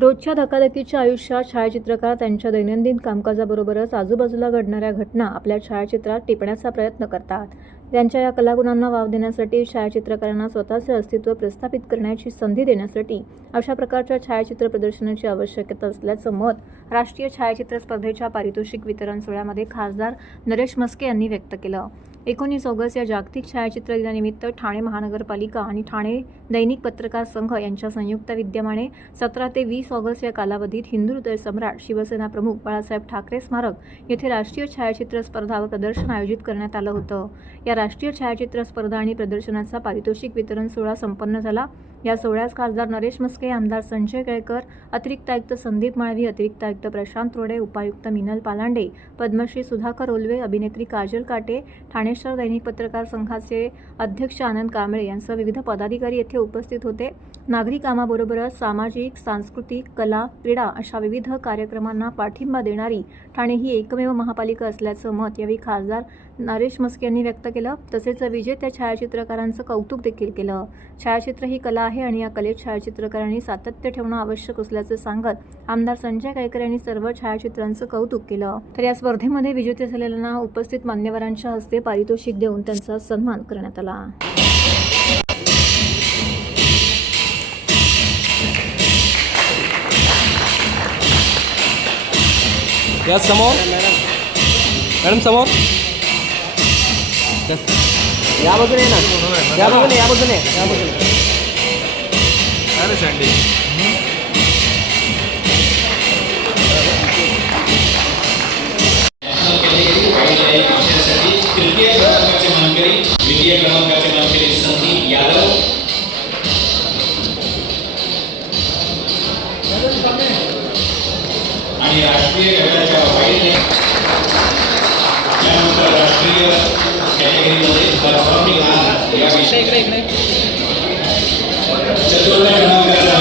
रोजच्या धकाधकीच्या आयुष्यात छायाचित्रकार त्यांच्या दैनंदिन कामकाजाबरोबरच आजूबाजूला घडणाऱ्या घटना आपल्या छायाचित्रात टिपण्याचा प्रयत्न करतात. त्यांच्या या कलागुणांना वाव देण्यासाठी छायाचित्रकारांना स्वतःचे अस्तित्व प्रस्थापित करण्याची संधी देण्यासाठी अशा प्रकारच्या छायाचित्र प्रदर्शनाची आवश्यकता असल्याचं मत राष्ट्रीय छायाचित्र स्पर्धेच्या पारितोषिक वितरण सोहळ्यामध्ये खासदार नरेश मस्के यांनी व्यक्त केलं. एकोणीस ऑगस्ट या जागतिक छायाचित्र दिनानिमित्त ठाणे महानगरपालिका आणि ठाणे दैनिक पत्रकार संघ यांच्या संयुक्त विद्यमाने सतरा ते वीस ऑगस्ट या कालावधीत हिंदू हृदय सम्राट शिवसेना प्रमुख बाळासाहेब ठाकरे स्मारक येथे राष्ट्रीय छायाचित्र स्पर्धा व प्रदर्शन आयोजित करण्यात आलं होतं. या राष्ट्रीय छायाचित्र स्पर्धा आणि प्रदर्शनाचा पारितोषिक वितरण सोहळा संपन्न झाला. या सोहळ्यास खासदार नरेश मस्के आमदार संजय केळकर अतिरिक्त आयुक्त संदीप माळवी अतिरिक्त आयुक्त प्रशांत रोडे उपायुक्त मिनल पालांडे पद्मश्री सुधाकर ओलवे अभिनेत्री काजल काटे ठाणे शहर दैनिक पत्रकार संघाचे अध्यक्ष आनंद कांबळे यांसह विविध पदाधिकारी येथे उपस्थित होते. नागरी कामाबरोबरच सामाजिक सांस्कृतिक कला क्रीडा अशा विविध कार्यक्रमांना पाठिंबा देणारी ठाणे ही एकमेव महापालिका असल्याचं मत यावेळी खासदार नरेश मस्के यांनी व्यक्त केलं. तसेच विजेत्या छायाचित्रकारांचं कौतुक देखील केलं. छायाचित्र ही कला आहे आणि या कलेत छायाचित्रकारांनी सातत्य ठेवणं आवश्यक असल्याचं सांगत आमदार संजय कायकर यांनी सर्व छायाचित्रांचं कौतुक केलं. तर या स्पर्धेमध्ये विजेते झालेल्यांना उपस्थित मान्यवरांच्या हस्ते पारितोषिक देऊन त्यांचा सन्मान करण्यात आला. या समोर मॅडम समोर या बाजूने ये ना या बाजूने या बाजूने या बाजूने अरे सँडी कॅटेगरीमध्ये परफॉर्मिंग आर्ट या विषय इकडे चतुर्थ क्रमांकाचा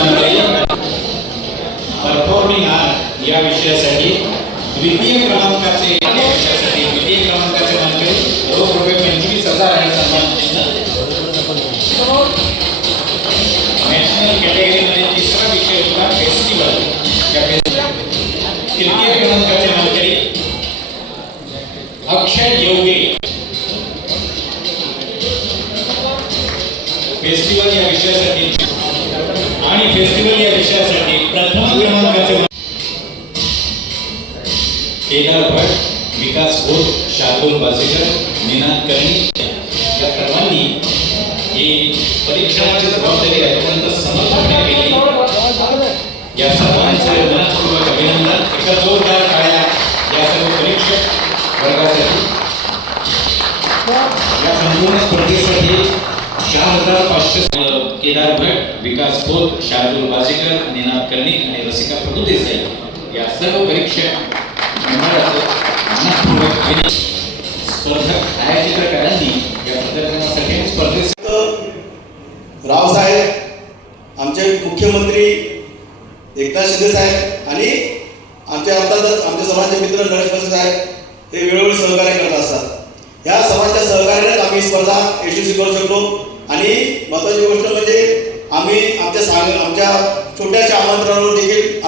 परफॉर्मिंग आर्ट या विषयासाठी द्वितीय क्रमांकाचे विषयासाठी द्वितीय क्रमांकाचे मानकरी रोख रुपये पंचवीस हजार आणि सन्मान नॅशनल कॅटेगरीमध्ये तिसरा विषय होता फेस्टिवल तृतीय क्रमांकाचे अक्षय योगे फेस्टिवल या विषयासाठी आणि फेस्टिवल या विषयासाठी प्रथम क्रमांकाचे केदार भट विकास घोष शार्दूल बासेकर निनाद कर्णी या सर्वांनी ही परीक्षणाची जबाबदारी अत्यंत समर्थपणे केली. या सर्वांचे मनपूर्वक अभिनंदन. एका जोरदार या संपूर्ण स्पर्धेसाठी चार हजार पाचशे केदार भट विकास खोत शार्दूल बाजेकर निनाद कर्णिक आणि रसिका प्रभू देसाई या सर्व परीक्षक मंडळाचं. स्पर्धक छायाचित्रकारांनी या प्रदर्शनासाठी स्पर्धेत रावसाहेब आमचे मुख्यमंत्री एकनाथ शिंदे साहेब आणि आमच्या अर्थातच आमच्या समाजाचे मित्र नरेश साहेब ते वेळोवेळी सहकार्य करत असतात. या समाजाच्या सहकार्यानेच आम्ही स्पर्धा यशस्वी करू शकतो. आणि महत्त्वाची गोष्ट म्हणजे आम्ही आमच्या सांग आमच्या छोट्याशा आमंत्रणावर देखील